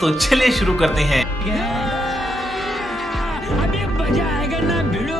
तो चलिए शुरू करते हैं। अभी मजा आएगा ना भिड़ो।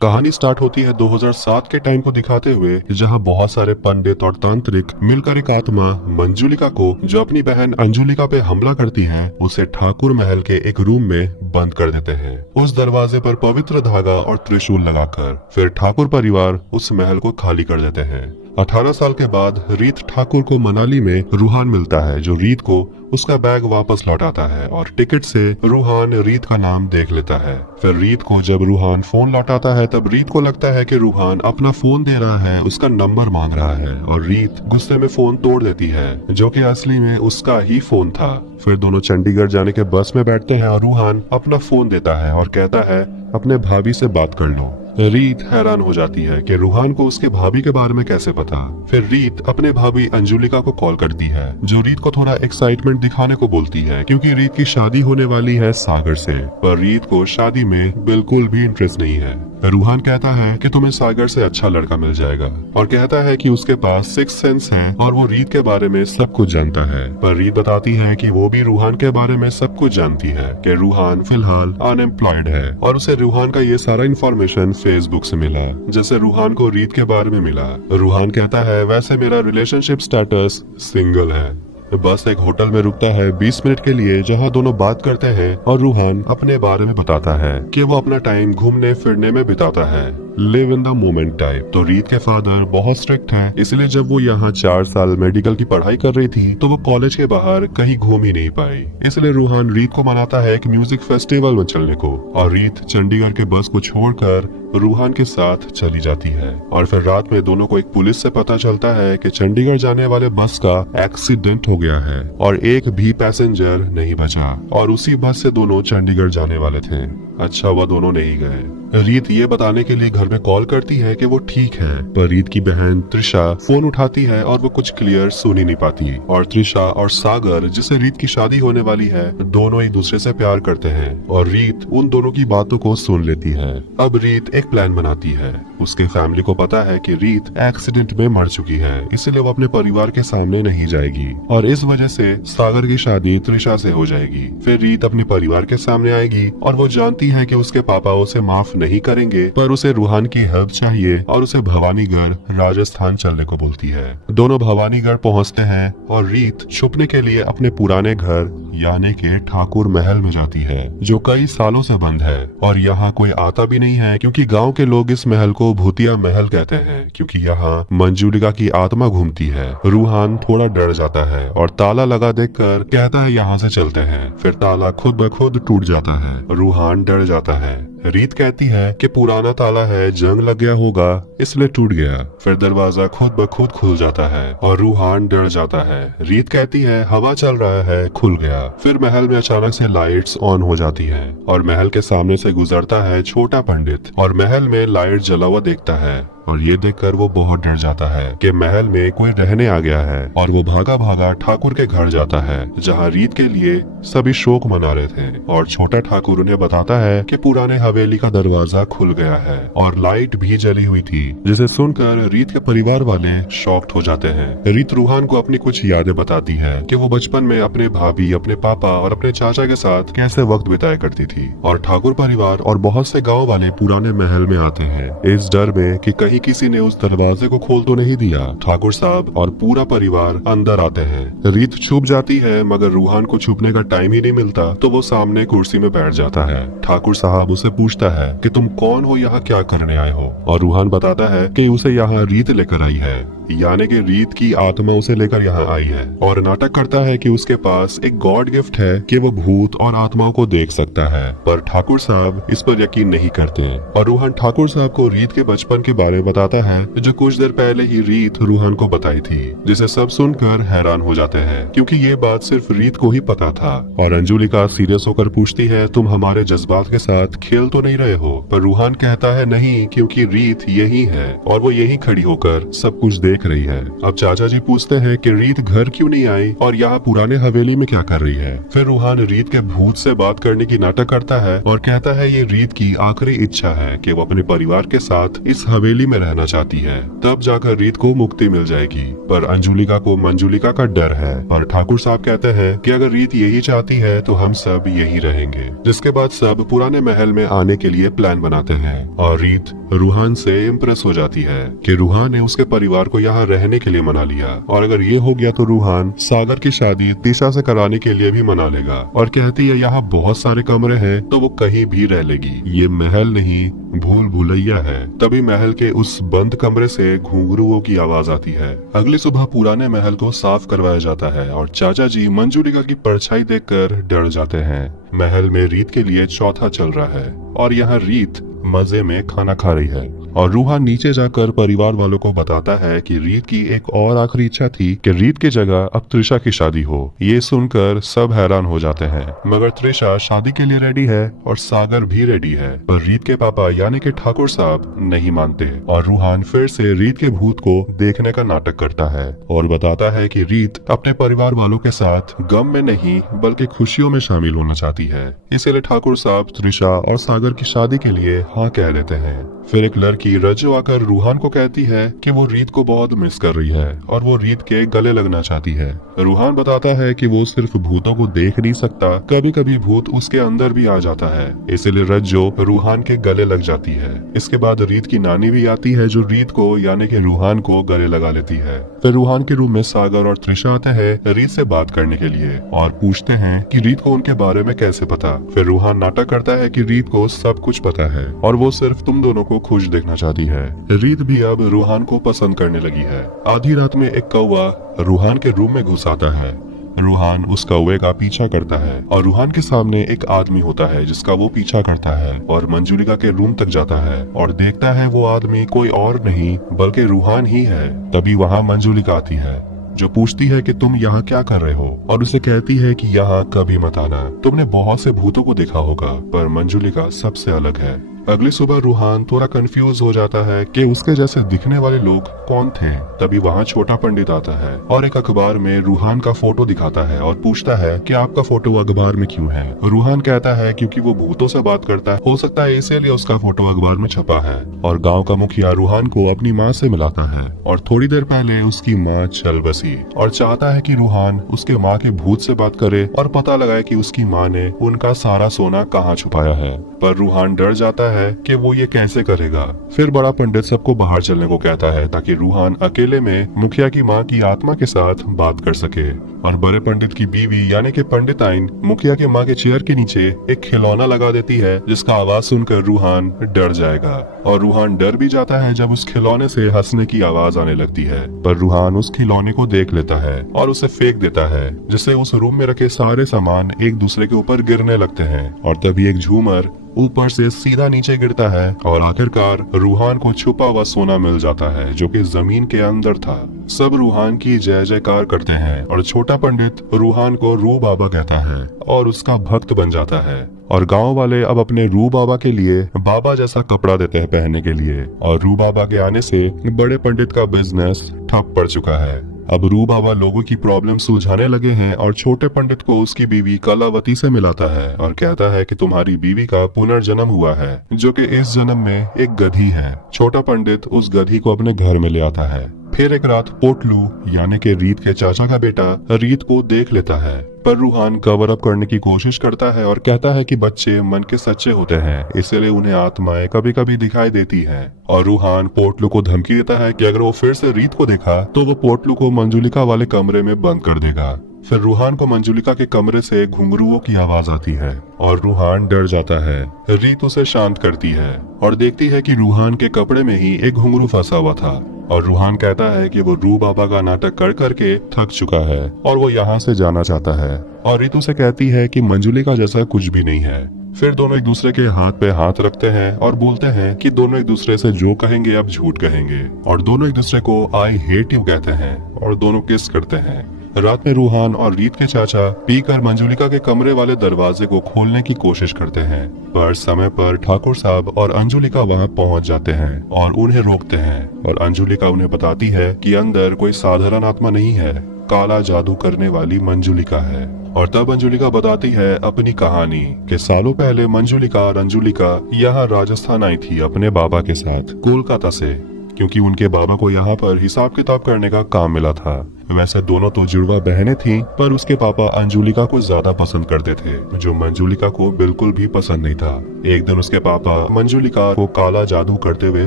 कहानी स्टार्ट होती है 2007 के टाइम को दिखाते हुए, जहां बहुत सारे पंडित और तांत्रिक मिलकर एक आत्मा मंजुलिका को, जो अपनी बहन अंजुलिका पे हमला करती है, उसे ठाकुर महल के एक रूम में बंद कर देते हैं, उस दरवाजे पर पवित्र धागा और त्रिशूल लगाकर। फिर ठाकुर परिवार उस महल को खाली कर देते हैं। 18 साल के बाद रीत ठाकुर को मनाली में रूहान मिलता है, जो रीत को उसका बैग वापस लौटाता है और टिकट से रूहान रीत का नाम देख लेता है। फिर रीत को जब रूहान फोन लौटाता है, तब रीत को लगता है कि रूहान अपना फोन दे रहा है, उसका नंबर मांग रहा है, और रीत गुस्से में फोन तोड़ देती है, जो कि असली में उसका ही फोन था। फिर दोनों चंडीगढ़ जाने के बस में बैठते हैं और रूहान अपना फोन देता है और कहता है अपने भाभी से बात कर लो। रीत हैरान हो जाती है कि रूहान को उसके भाभी के बारे में कैसे पता। फिर रीत अपने भाभी अंजुलिका को कॉल करती है, जो रीत को थोड़ा एक्साइटमेंट दिखाने को बोलती है, क्योंकि रीत की शादी होने वाली है सागर से। पर रीत को शादी में बिल्कुल भी इंटरेस्ट नहीं है। रूहान कहता है कि तुम्हें सागर से अच्छा लड़का मिल जाएगा, और कहता है कि उसके पास सिक्स सेंस है और वो रीत के बारे में सब कुछ जानता है। पर रीत बताती है कि वो भी रूहान के बारे में सब कुछ जानती है, कि रूहान फिलहाल अनएम्प्लॉयड है, और उसे रूहान का ये सारा इंफॉर्मेशन फेसबुक से मिला, जैसे रूहान को रीत के बारे में मिला। रूहान कहता है वैसे मेरा रिलेशनशिप स्टेटस सिंगल है। बस एक होटल में रुकता है 20 मिनट के लिए, जहां दोनों बात करते हैं और रूहान अपने बारे में बताता है कि वो अपना टाइम घूमने फिरने में बिताता है, live in the moment type. तो रीत के फादर बहुत स्ट्रिक्ट हैं, इसलिए जब वो यहाँ 4 साल मेडिकल की पढ़ाई कर रही थी, तो वो कॉलेज के बाहर कहीं घूम ही नहीं पाई। इसलिए रूहान रीत को मनाता है एक म्यूजिक फेस्टिवल में चलने को, और रीत चंडीगढ़ के बस को छोड़कर रूहान के साथ चली जाती है। और फिर रात में दोनों को एक पुलिस से पता चलता है कि चंडीगढ़ जाने वाले बस का एक्सीडेंट हो गया है और एक भी पैसेंजर नहीं बचा, और उसी बस से दोनों चंडीगढ़ जाने वाले थे। अच्छा वह दोनों नहीं गए। रीत ये बताने के लिए घर में कॉल करती है कि वो ठीक है, पर रीत की बहन त्रिशा फोन उठाती है और वो कुछ क्लियर सुन ही नहीं पाती। और त्रिशा और सागर, जिसे रीत की शादी होने वाली है, दोनों एक दूसरे से प्यार करते हैं, और रीत उन दोनों की बातों को सुन लेती है। अब रीत एक प्लान बनाती है। उसके फैमिली को पता है कि रीत एक्सीडेंट में मर चुकी है, इसलिए वो अपने परिवार के सामने नहीं जाएगी, और इस वजह से सागर की शादी त्रिशा से हो जाएगी। फिर रीत अपने परिवार के सामने आएगी, और वो जानती है कि उसके पापा उसे माफ नहीं करेंगे, पर उसे रूहान की हेल्प चाहिए, और उसे भवानीगढ़ राजस्थान चलने को बोलती है। दोनों भवानीगढ़ पहुंचते हैं, और रीत छुपने के लिए अपने पुराने घर यानी के ठाकुर महल में जाती है, जो कई सालों से बंद है, और यहाँ कोई आता भी नहीं है, क्योंकि गांव के लोग इस महल को भूतिया महल कहते हैं, क्योंकि यहाँ मंजुलिका की आत्मा घूमती है। रूहान थोड़ा डर जाता है और ताला लगा देखकर कहता है यहाँ से चलते हैं। फिर ताला खुद ब खुद टूट जाता है। रूहान डर जाता है। रीत कहती है कि पुराना ताला है, जंग लग गया होगा इसलिए टूट गया। फिर दरवाजा खुद ब खुद खुल जाता है और रूहान डर जाता है। रीत कहती है हवा चल रहा है, खुल गया। फिर महल में अचानक से लाइट्स ऑन हो जाती हैं, और महल के सामने से गुजरता है छोटा पंडित, और महल में लाइट जला हुआ देखता है, और ये देखकर वो बहुत डर जाता है कि महल में कोई रहने आ गया है, और वो भागा भागा ठाकुर के घर जाता है, जहाँ रीत के लिए सभी शोक मना रहे थे। और छोटा ठाकुर उन्हें बताता है कि पुराने हवेली का दरवाजा खुल गया है और लाइट भी जली हुई थी, जिसे सुनकर रीत के परिवार वाले शॉक्ड हो जाते हैं। रीत रूहान को अपनी कुछ यादें बताती है कि वो बचपन में अपने भाभी, अपने पापा और अपने चाचा के साथ कैसे वक्त बिताया करती थी, और ठाकुर परिवार और बहुत से गाँव वाले पुराने महल में आते हैं, इस डर में कि कहीं किसी ने उस दरवाजे को खोल तो नहीं दिया। ठाकुर साहब और पूरा परिवार अंदर आते हैं। रीत छुप जाती है, मगर रूहान को छुपने का टाइम ही नहीं मिलता, तो वो सामने कुर्सी में बैठ जाता है। ठाकुर साहब उसे पूछता है कि तुम कौन हो, यहाँ क्या करने आए हो, और रूहान बताता है कि उसे यहाँ रीत लेकर आई है, यानी कि रीत की आत्मा उसे लेकर यहाँ आई है, और नाटक करता है कि उसके पास एक गॉड गिफ्ट है कि वो भूत और आत्माओं को देख सकता है। पर ठाकुर साहब इस पर यकीन नहीं करते, और रूहान ठाकुर साहब को रीत के बचपन के बारे में बताता है, जो कुछ देर पहले ही रीत रूहान को बताई थी, जिसे सब सुनकर हैरान हो जाते हैं, क्योंकि ये बात सिर्फ रीत को ही पता था। और अंजुलिका सीरियस होकर पूछती है तुम हमारे जज्बात के साथ खेल तो नहीं रहे हो, पर रूहान कहता है नहीं, क्योंकि रीत यही है, और वो यही खड़ी होकर सब कुछ देख देख रही है। अब चाचा जी पूछते हैं कि रीत घर क्यों नहीं आई और यहाँ पुराने हवेली में क्या कर रही है। फिर रूहान रीत के भूत से बात करने की नाटक करता है और कहता है ये रीत की आखिरी इच्छा है कि वो अपने परिवार के साथ इस हवेली में रहना चाहती है, तब जाकर रीत को मुक्ति मिल जाएगी। पर अंजुलिका को मंजुलिका का डर है। पर ठाकुर साहब कहते हैं कि अगर रीत यही चाहती है तो हम सब यही रहेंगे। जिसके बाद सब पुराने महल में आने के लिए प्लान बनाते हैं और रीत रूहान से इम्प्रेस हो जाती है कि रूहान ने उसके परिवार को यहाँ रहने के लिए मना लिया और अगर ये हो गया तो रूहान सागर की शादी तिशा से कराने के लिए भी मना लेगा और कहती है यहाँ बहुत सारे कमरे हैं तो वो कहीं भी रह लेगी, ये महल नहीं भूल भुलैया है। तभी महल के उस बंद कमरे से घुंघरुओं की आवाज आती है। अगली सुबह पुराने महल को साफ करवाया जाता है और चाचा जी मंजुलिका की परछाई देखकर डर जाते हैं। महल में रीत के लिए चौथा चल रहा है और यहाँ रीत मजे में खाना खा रही है और रूहान नीचे जाकर परिवार वालों को बताता है कि रीत की एक और आखिरी इच्छा थी कि रीत की जगह अब त्रिशा की शादी हो। ये सुनकर सब हैरान हो जाते हैं, मगर त्रिशा शादी के लिए रेडी है और सागर भी रेडी है, पर रीत के पापा यानी कि ठाकुर साहब नहीं मानते और रूहान फिर से रीत के भूत को देखने का नाटक करता है और बताता है कि रीत अपने परिवार वालों के साथ गम में नहीं बल्कि खुशियों में शामिल होना चाहती है। इसीलिए ठाकुर साहब त्रिशा और सागर की शादी के लिए हाँ कह देते हैं। फिर एक लड़की रज्जो आकर रूहान को कहती है कि वो रीत को बहुत मिस कर रही है और वो रीत के गले लगना चाहती है। रूहान बताता है कि वो सिर्फ भूतों को देख नहीं सकता, कभी कभी भूत उसके अंदर भी आ जाता है, इसलिए रज्जो रूहान के गले लग जाती है। इसके बाद रीत की नानी भी आती है जो रीत को यानी कि रूहान को गले लगा लेती है। फिर रूहान के रूम में सागर और त्रिशा आते हैं रीत से बात करने के लिए और पूछते हैं कि रीत को उनके बारे में कैसे पता। फिर रूहान नाटक करता है कि रीत को सब कुछ पता है और वो सिर्फ तुम दोनों को खुश देखना चाहती है। रीत भी अब रूहान को पसंद करने लगी है। आधी रात में एक कौवा रूहान के रूम में घुस आता है। रूहान उस कौवे का पीछा करता है और रूहान के सामने एक आदमी होता है जिसका वो पीछा करता है और मंजुलिका के रूम तक जाता है और देखता है वो आदमी कोई और नहीं बल्कि रूहान ही है। तभी वहाँ मंजुलिका आती है जो पूछती है कि तुम यहाँ क्या कर रहे हो और उसे कहती है कि यहाँ कभी मत आना, तुमने बहुत से भूतों को देखा होगा पर मंजुलिका सबसे अलग है। अगली सुबह रूहान थोड़ा कंफ्यूज हो जाता है कि उसके जैसे दिखने वाले लोग कौन थे। तभी वहाँ छोटा पंडित आता है और एक अखबार में रूहान का फोटो दिखाता है और पूछता है कि आपका फोटो अखबार में क्यों है। रूहान कहता है क्योंकि वो भूतों से बात करता है, हो सकता है इसीलिए उसका फोटो अखबार में छपा है। और गाँव का मुखिया रूहान को अपनी माँ से मिलाता है और थोड़ी देर पहले उसकी माँ चल बसी और चाहता है कि रूहान उसके माँ के भूत से बात करे और पता लगाए कि उसकी माँ ने उनका सारा सोना कहाँ छुपाया है। पर रूहान डर जाता है कि वो ये कैसे करेगा। फिर बड़ा पंडित सबको बाहर चलने को कहता है ताकि रूहान अकेले में मुखिया की माँ की आत्मा के साथ बात कर सके। और बड़े पंडित की बीवी यानी कि पंडिताइन मुखिया के माँ के चेयर के नीचे एक खिलौना लगा देती है जिसका आवाज सुनकर रूहान डर जाएगा और रूहान डर भी जाता है जब उस खिलौने से हंसने की आवाज आने लगती है। पर रूहान उस खिलौने को देख लेता है और उसे फेंक देता है जिससे उस रूम में रखे सारे सामान एक दूसरे के ऊपर गिरने लगते हैं और तभी एक झूमर ऊपर से सीधा नीचे गिरता है और आखिरकार रूहान को छुपा हुआ सोना मिल जाता है जो कि जमीन के अंदर था। सब रूहान की जय जयकार करते हैं और छोटा पंडित रूहान को रू बाबा कहता है और उसका भक्त बन जाता है। और गांव वाले अब अपने रू बाबा के लिए बाबा जैसा कपड़ा देते हैं पहनने के लिए और रू बाबा के आने से बड़े पंडित का बिजनेस ठप पड़ चुका है। अब रू बाबा लोगों की प्रॉब्लम सुलझाने लगे हैं और छोटे पंडित को उसकी बीवी कलावती से मिलाता है और कहता है कि तुम्हारी बीवी का पुनर्जन्म हुआ है जो कि इस जन्म में एक गधी है। छोटा पंडित उस गधी को अपने घर में ले आता है। फिर एक रात पोटलू यानी कि रीत के चाचा का बेटा रीत को देख लेता है पर रूहान कवर अप करने की कोशिश करता है और कहता है कि बच्चे मन के सच्चे होते हैं इसलिए उन्हें आत्माएं कभी कभी दिखाई देती हैं। और रूहान पोटलू को धमकी देता है कि अगर वो फिर से रीत को देखा तो वो पोटलू को मंजुलिका वाले कमरे में बंद कर देगा। फिर रूहान को मंजुलिका के कमरे से घुंघरुओं की आवाज आती है और रूहान डर जाता है। रीत उसे शांत करती है और देखती है कि रूहान के कपड़े में ही एक घुंघरू फंसा हुआ था और रूहान कहता है कि वो रू बाबा का नाटक कर करके थक चुका है और वो यहाँ से जाना चाहता है। और रीत उसे कहती है कि मंजुलिका जैसा कुछ भी नहीं है। फिर दोनों एक दूसरे के हाथ पे हाथ रखते हैं और बोलते हैं कि दोनों एक दूसरे से जो कहेंगे अब झूठ कहेंगे और दोनों एक दूसरे को आई हेट यू कहते हैं और दोनों किस करते हैं। रात में रूहान और रीत के चाचा पीकर मंजुलिका के कमरे वाले दरवाजे को खोलने की कोशिश करते हैं, पर समय पर ठाकुर साहब और अंजुलिका वहां पहुंच जाते हैं और उन्हें रोकते हैं। और अंजुलिका उन्हें बताती है कि अंदर कोई साधारण आत्मा नहीं है, काला जादू करने वाली मंजुलिका है। और तब अंजुलिका बताती है अपनी कहानी कि सालों पहले मंजुलिका और अंजुलिका यहाँ राजस्थान आई थी अपने बाबा के साथ कोलकाता से, क्योंकि उनके बाबा को यहाँ पर हिसाब किताब करने का काम मिला था। वैसे दोनों तो जुड़वा बहनें थीं, पर उसके पापा अंजुलिका को ज्यादा पसंद करते थे, जो मंजुलिका को बिल्कुल भी पसंद नहीं था। एक दिन उसके पापा मंजुलिका को काला जादू करते हुए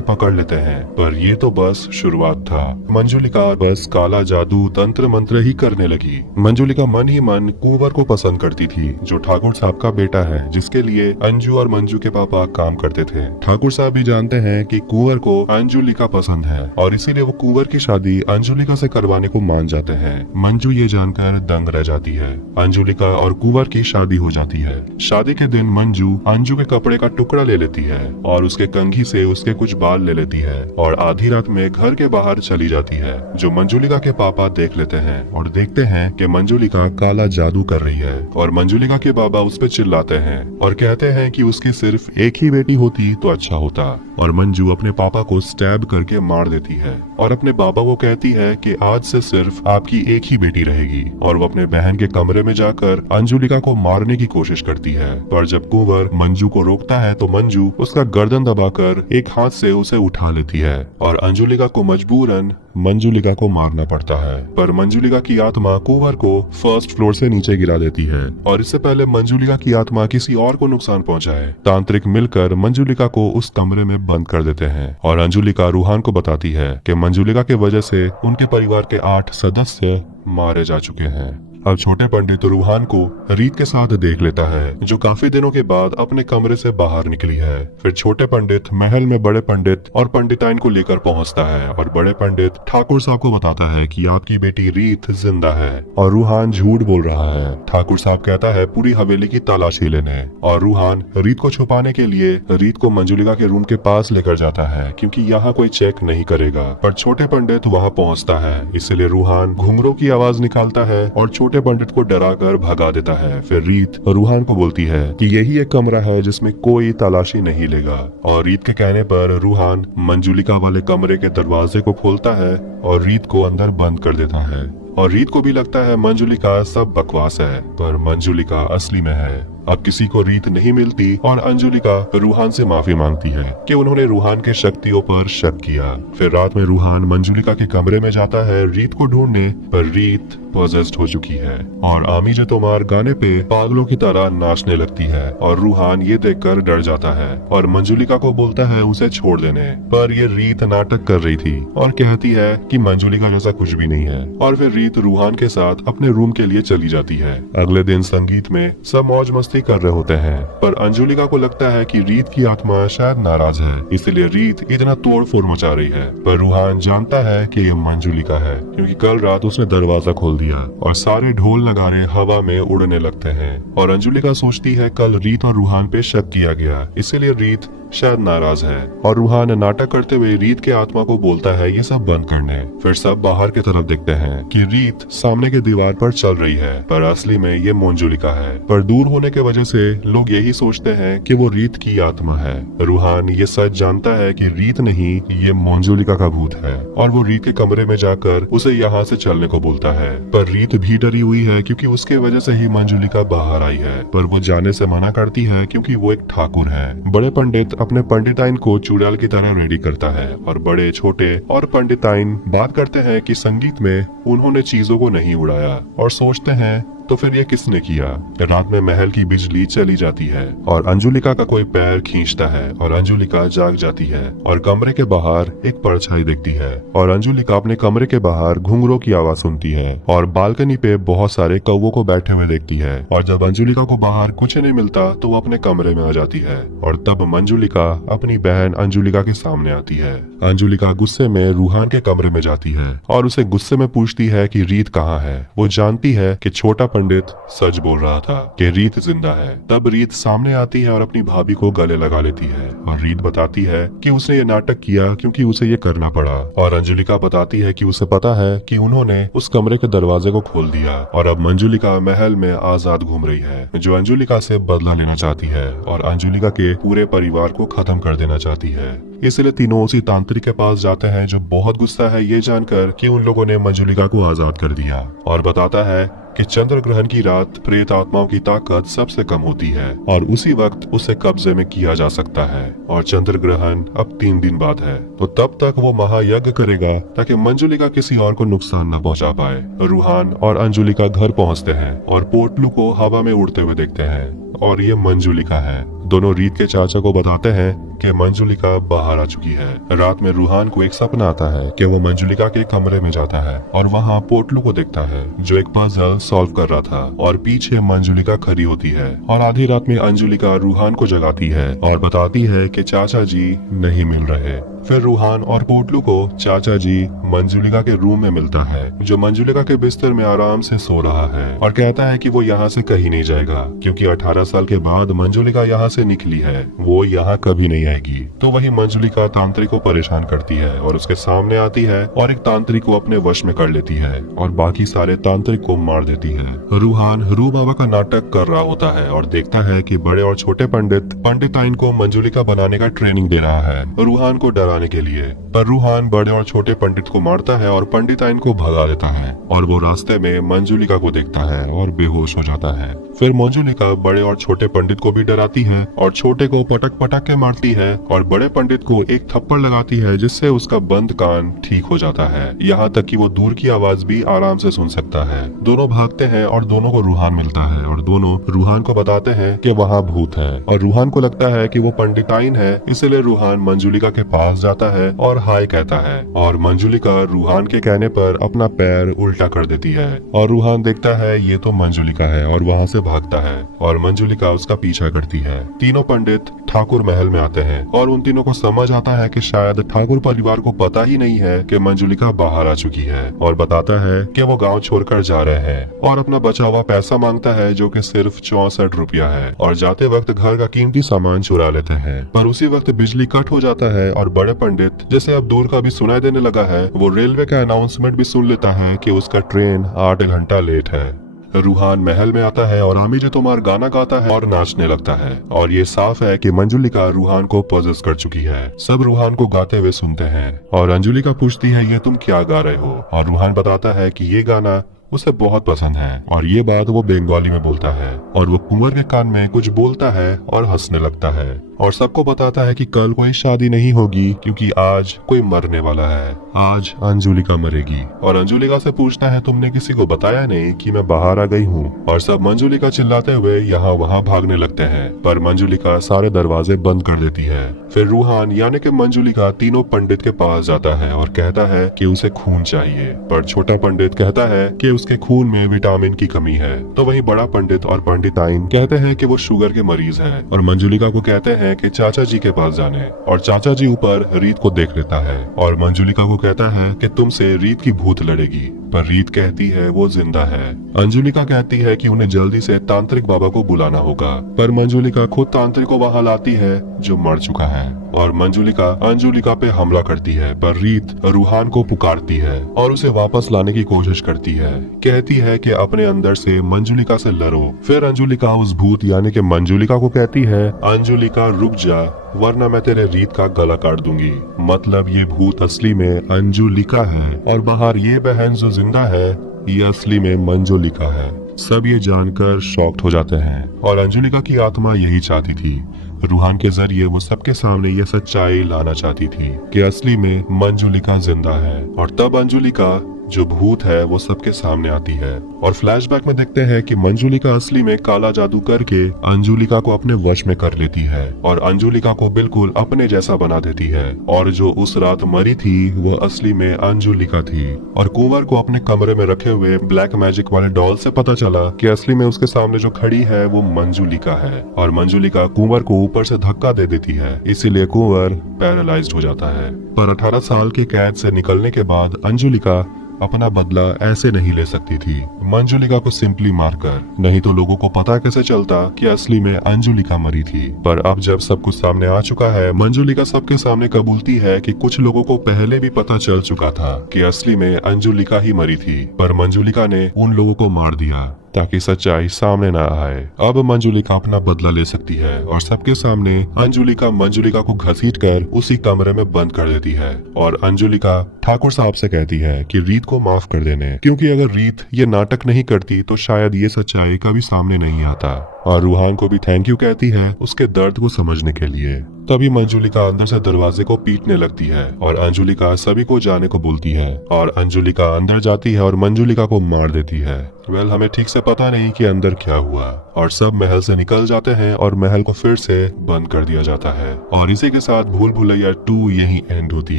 पकड़ लेते हैं, पर ये तो बस शुरुआत था। मंजुलिका बस काला जादू तंत्र मंत्र ही करने लगी। मंजुलिका मन ही मन कुंवर को पसंद करती थी, जो ठाकुर साहब का बेटा है, जिसके लिए अंजू और मंजू के पापा काम करते थे। ठाकुर साहब भी जानते हैं कि कुंवर को अंजुलिका पसंद है और इसीलिए वो कुंवर की शादी अंजुलिका से करवाने को मान जाते हैं। मंजू ये जानकर दंग रह जाती है। अंजुलिका और कुंवर की शादी हो जाती है। शादी के दिन मंजू अंजू के कपड़े का टुकड़ा ले लेती है और उसके कंघी से उसके कुछ बाल ले लेती है और आधी रात में घर के बाहर चली जाती है, जो मंजुलिका के पापा देख लेते हैं और देखते हैं कि मंजुलिका काला जादू कर रही है। और मंजुलिका के बाबा उस पर चिल्लाते हैं और कहते हैं कि उसकी सिर्फ एक ही बेटी होती तो अच्छा होता। और मंजू अपने पापा को स्टैब करके मार देती है और अपने बाबा को कहती है कि आज से सिर्फ आपकी एक ही बेटी रहेगी। और वो अपने बहन के कमरे में जाकर अंजुलिका को मारने की कोशिश करती है, पर जब कुंवर मंजू को रोकता है तो मंजू उसका गर्दन दबाकर एक हाथ से उसे उठा लेती है और अंजुलिका को मजबूरन मंजुलिका को मारना पड़ता है। पर मंजुलिका की आत्मा कुंवर को फर्स्ट फ्लोर से नीचे गिरा देती है और इससे पहले मंजुलिका की आत्मा किसी और को नुकसान पहुंचाए, तांत्रिक मिलकर मंजुलिका को उस कमरे में बंद कर देते हैं। और अंजुलिका रूहान को बताती है कि मंजुलिका के वजह से उनके परिवार के 8 सदस्य मारे जा चुके हैं। अब छोटे पंडित रूहान को रीत के साथ देख लेता है, जो काफी दिनों के बाद अपने कमरे से बाहर निकली है। फिर छोटे पंडित महल में बड़े पंडित और पंडिताइन को लेकर पहुंचता है और बड़े पंडित ठाकुर साहब को बताता है कि आपकी बेटी रीत जिंदा है और रूहान झूठ बोल रहा है। ठाकुर साहब कहता है पूरी हवेली की तलाशी लेने, और रूहान रीत को छुपाने के लिए रीत को मंजुलिका के रूम के पास लेकर जाता है, क्योंकि यहाँ कोई चेक नहीं करेगा। पर छोटे पंडित वहाँ पहुँचता है, इसलिए रूहान घुंघरों की आवाज निकालता है और छोटे पंडित को डराकर भगा देता है। फिर रीत रूहान को बोलती है कि यही एक कमरा है जिसमें कोई तलाशी नहीं लेगा। और रीत के कहने पर रूहान मंजुलिका वाले कमरे के दरवाजे को खोलता है और रीत को अंदर बंद कर देता है। और रीत को भी लगता है मंजुलिका सब बकवास है, पर मंजुलिका असली में है। अब किसी को रीत नहीं मिलती और अंजुलिका रूहान से माफी मांगती है कि उन्होंने रूहान के शक्तियों पर शक किया। फिर रात में रूहान मंजुलिका के कमरे में जाता है रीत को ढूंढने, पर रीत पॉजेस्ड हो चुकी है और आमी जे तोमार गाने पे पागलों की तरह नाचने लगती है। और रूहान ये देखकर डर जाता है और मंजुलिका को बोलता है उसे छोड़ देने, पर ये रीत नाटक कर रही थी और कहती है कि मंजुलिका जैसा कुछ भी नहीं है। और फिर रीत रूहान के साथ अपने रूम के लिए चली जाती है। अगले दिन संगीत में सब मौज मस्ती कर रहे होते हैं, पर अंजुलिका को लगता है कि रीत की आत्मा शायद नाराज है, इसलिए रीत इतना तोड़ फोड़ मचा रही है। पर रूहान जानता है कि ये मंजुलिका है, क्योंकि कल रात उसने दरवाजा खोल दिया और सारे ढोल नगाड़े हवा में उड़ने लगते हैं। और अंजुलिका सोचती है कल रीत और रूहान पे शक किया गया, इसीलिए रीत शायद नाराज है। और रूहान नाटक करते हुए रीत के आत्मा को बोलता है ये सब बंद करने। फिर सब बाहर की तरफ देखते हैं कि रीत सामने के दीवार पर चल रही है, पर असली में ये मंजुलिका है। पर दूर होने के वजह से लोग यही सोचते हैं कि वो रीत की आत्मा है। रूहान ये सच जानता है कि रीत नहीं, ये मंजुलिका का भूत है और वो रीत के कमरे में जाकर उसे यहाँ से चलने को बोलता है। पर रीत भी डरी हुई है, क्योंकि उसके वजह से ही मंजुलिका बाहर आई है, पर वो जाने से मना करती है क्योंकि वो एक ठाकुर है। बड़े पंडित अपने पंडिताइन को चुड़ैल की तरह रेडी करता है और बड़े छोटे और पंडिताइन बात करते हैं कि संगीत में उन्होंने चीजों को नहीं उड़ाया और सोचते हैं तो फिर ये किसने किया। रात में महल की बिजली चली जाती है और अंजुलिका का कोई पैर खींचता है और अंजुलिका जाग जाती है और कमरे के बाहर एक परछाई दिखती है। और अंजुलिका अपने कमरे के बाहर घुंघरों की आवाज सुनती है और बालकनी पे बहुत सारे कौवों को बैठे हुए देखती है। और जब अंजुलिका को बाहर कुछ नहीं मिलता तो वो अपने कमरे में आ जाती है और तब मंजुलिका अपनी बहन अंजुलिका के सामने आती है। अंजुलिका गुस्से में रूहान के कमरे में जाती है और उसे गुस्से में पूछती है कि रीत कहाँ है। वो जानती है कि छोटा पंडित सच बोल रहा था कि रीत जिंदा है। तब रीत सामने आती है और अपनी भाभी को गले लगा लेती है और रीत बताती है कि उसने ये नाटक किया क्योंकि उसे ये करना पड़ा। और अंजुलिका बताती है कि उसे पता है कि उन्होंने उस कमरे के दरवाजे को खोल दिया और अब मंजुलिका महल में आजाद घूम रही है, जो अंजुलिका से बदला लेना चाहती है और अंजुलिका के पूरे परिवार को खत्म कर देना चाहती है। इसलिए तीनों उसी तांत्रिक के पास जाते हैं, जो बहुत गुस्सा है ये जानकर कि उन लोगों ने मंजुलिका को आजाद कर दिया, और बताता है कि चंद्र ग्रहण की रात प्रेत आत्माओं की ताकत सबसे कम होती है और उसी वक्त उसे कब्जे में किया जा सकता है, और चंद्र ग्रहण अब 3 दिन बाद है, तो तब तक वो महायज्ञ करेगा ताकि मंजुलिका किसी और को नुकसान न पहुंचा पाए। रूहान और अंजुलिका घर पहुंचते हैं और पोटलू को हवा में उड़ते हुए देखते हैं और ये मंजुलिका है। दोनों रीत के चाचा को बताते हैं कि मंजुलिका बाहर आ चुकी है। रात में रूहान को एक सपना आता है कि वो मंजुलिका के कमरे में जाता है और वहाँ पोटलू को देखता है जो एक पजल सॉल्व कर रहा था, और पीछे मंजुलिका खड़ी होती है और आधी रात में अंजुलिका रूहान को जगाती है और बताती है कि चाचा जी नहीं मिल रहे। फिर रूहान और पोटलू को चाचा जी मंजुलिका के रूम में मिलता है, जो मंजुलिका के बिस्तर में आराम से सो रहा है और कहता है कि वो यहाँ से कहीं नहीं जाएगा क्योंकि 18 साल के बाद मंजुलिका यहाँ से निकली है, वो यहाँ कभी नहीं आएगी। तो वही मंजुलिका तांत्रिक को परेशान करती है और उसके सामने आती है और एक तांत्रिक को अपने वश में कर लेती है और बाकी सारे तांत्रिक को मार देती है। रूहान रू बाबा का नाटक कर रहा होता है और देखता है कि बड़े और छोटे पंडिताइन को मंजुलिका बनाने का ट्रेनिंग दे रहा है रूहान को डराने के लिए, पर रूहान बड़े और छोटे पंडित को मारता है और पंडिताइन को भगा देता है और वो रास्ते में मंजुलिका को देखता है और बेहोश हो जाता है। फिर मंजुलिका बड़े और छोटे पंडित को भी डराती है और छोटे को पटक पटक के मारती है और बड़े पंडित को एक थप्पड़ लगाती है जिससे उसका बंद कान ठीक हो जाता है, यहाँ तक कि वो दूर की आवाज भी आराम से सुन सकता है। दोनों भागते हैं और दोनों को रूहान मिलता है और दोनों रूहान को बताते हैं कि वहाँ भूत है, और रूहान को लगता है कि वो पंडिताइन है, इसलिए रूहान मंजुलिका के पास जाता है और हाय कहता है और मंजुलिका रूहान के कहने पर अपना पैर उल्टा कर देती है और रूहान देखता है ये तो मंजुलिका है और वहाँ से भागता है और मंजुलिका उसका पीछा करती है। तीनों पंडित ठाकुर महल में आते हैं और उन तीनों को समझ आता है कि शायद ठाकुर परिवार को पता ही नहीं है कि मंजुलिका बाहर आ चुकी है, और बताता है कि वो गांव छोड़कर जा रहे हैं और अपना बचा हुआ पैसा मांगता है जो कि सिर्फ 64 रुपया है, और जाते वक्त घर का कीमती सामान चुरा लेते हैं। पर उसी वक्त बिजली कट हो जाता है और बड़े पंडित, जैसे अब दूर का भी सुनाई देने लगा है, वो रेलवे का अनाउंसमेंट भी सुन लेता है कि उसका ट्रेन 8 घंटा लेट है। रूहान महल में आता है और आमी जो तुम्हार गाना गाता है और नाचने लगता है, और ये साफ है कि मंजुलिका रूहान को पॉजेस कर चुकी है। सब रूहान को गाते हुए सुनते हैं और अंजुलिका पूछती है ये तुम क्या गा रहे हो, और रूहान बताता है कि ये गाना उसे बहुत पसंद है, और ये बात वो बंगाली में बोलता है और वो कुंवर के कान में कुछ बोलता है और हंसने लगता है और सबको बताता है कि कल कोई शादी नहीं होगी क्योंकि आज कोई मरने वाला है, आज अंजुलिका मरेगी। और अंजुलिका से पूछता है तुमने किसी को बताया नहीं कि मैं बाहर आ गई हूँ, और सब मंजुलिका चिल्लाते हुए यहाँ वहाँ भागने लगते हैं, पर मंजुलिका सारे दरवाजे बंद कर देती है। फिर रूहान यानी कि मंजुलिका तीनों पंडित के पास जाता है और कहता है कि उसे खून चाहिए, पर छोटा पंडित कहता है कि उसके खून में विटामिन की कमी है। तो वही बड़ा पंडित और पंडिताइन कहते हैं कि वो शुगर के मरीज है, और मंजुलिका को कहते हैं कि चाचा जी के पास जाने, और चाचा जी ऊपर रीत को देख लेता है और मंजुलिका को कहता है कि तुमसे रीत की भूत लड़ेगी, पर रीत कहती है वो जिंदा है। अंजुलिका कहती है कि उन्हें जल्दी से तांत्रिक बाबा को बुलाना होगा, पर मंजुलिका खुद तांत्रिक को वहाँ लाती है जो मर चुका है, और मंजुलिका अंजुलिका पे हमला करती है, पर रीत रूहान को पुकारती है और उसे वापस लाने की कोशिश करती है, कहती है कि अपने अंदर से मंजुलिका से लड़ो। फिर अंजुलिका उस भूत यानी कि मंजुलिका को कहती है अंजुलिका रुक जा, वरना मैं तेरे रीत का गला काट दूंगी। मतलब ये भूत असली में अंजुलिका है और बाहर ये बहन जो जिंदा है ये असली में मंजुलिका है। सब ये जानकर शॉक्ड हो जाते हैं और अंजुलिका की आत्मा यही चाहती थी, रूहान के जरिए वो सबके सामने ये सच्चाई लाना चाहती थी कि असली में मंजुलिका जिंदा है। और तब अंजुलिका जो भूत है वो सबके सामने आती है और फ्लैशबैक में देखते हैं कि मंजुलिका असली में काला जादू करके अंजुलिका को अपने वश में कर लेती है और अंजुलिका को बिल्कुल अपने जैसा बना देती है, और जो उस रात मरी थी वो असली में अंजुलिका थी। और कुंवर को अपने कमरे में रखे हुए ब्लैक मैजिक वाले डॉल से पता चला कि असली में उसके सामने जो खड़ी है वो मंजुलिका है, और मंजुलिका कुंवर को ऊपर से धक्का दे देती है, इसीलिए कुंवर पैरालाइज्ड हो जाता है। पर 18 साल के कैद से निकलने के बाद अंजुलिका अपना बदला ऐसे नहीं ले सकती थी, मंजुलिका को सिंपली मारकर। नहीं तो लोगों को पता कैसे चलता कि असली में अंजुलिका मरी थी। पर अब जब सब कुछ सामने आ चुका है, मंजुलिका सबके सामने कबूलती है कि कुछ लोगों को पहले भी पता चल चुका था कि असली में अंजुलिका ही मरी थी, पर मंजुलिका ने उन लोगों को मार दिया ताकि सच्चाई सामने न आए। अब मंजुलिका अपना बदला ले सकती है और सबके सामने अंजुलिका मंजुलिका को घसीटकर उसी कमरे में बंद कर देती है और अंजुलिका ठाकुर साहब से कहती है कि रीत को माफ कर देने, क्योंकि अगर रीत ये नाटक नहीं करती तो शायद ये सच्चाई कभी सामने नहीं आता। और रूहान को भी थैंक यू कहती है उसके दर्द को समझने के लिए। तभी मंजुलिका अंदर से दरवाजे को पीटने लगती है और अंजुलिका सभी को जाने को बोलती है और अंजुलिका अंदर जाती है और मंजुलिका को मार देती है। हमें ठीक से पता नहीं कि अंदर क्या हुआ और सब महल से निकल जाते हैं और महल को फिर से बंद कर दिया जाता है। और इसी के साथ भूल भुलैया 2 यही एंड होती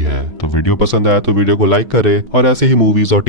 है। तो वीडियो पसंद आया तो वीडियो को लाइक करें और ऐसे ही मूवीज और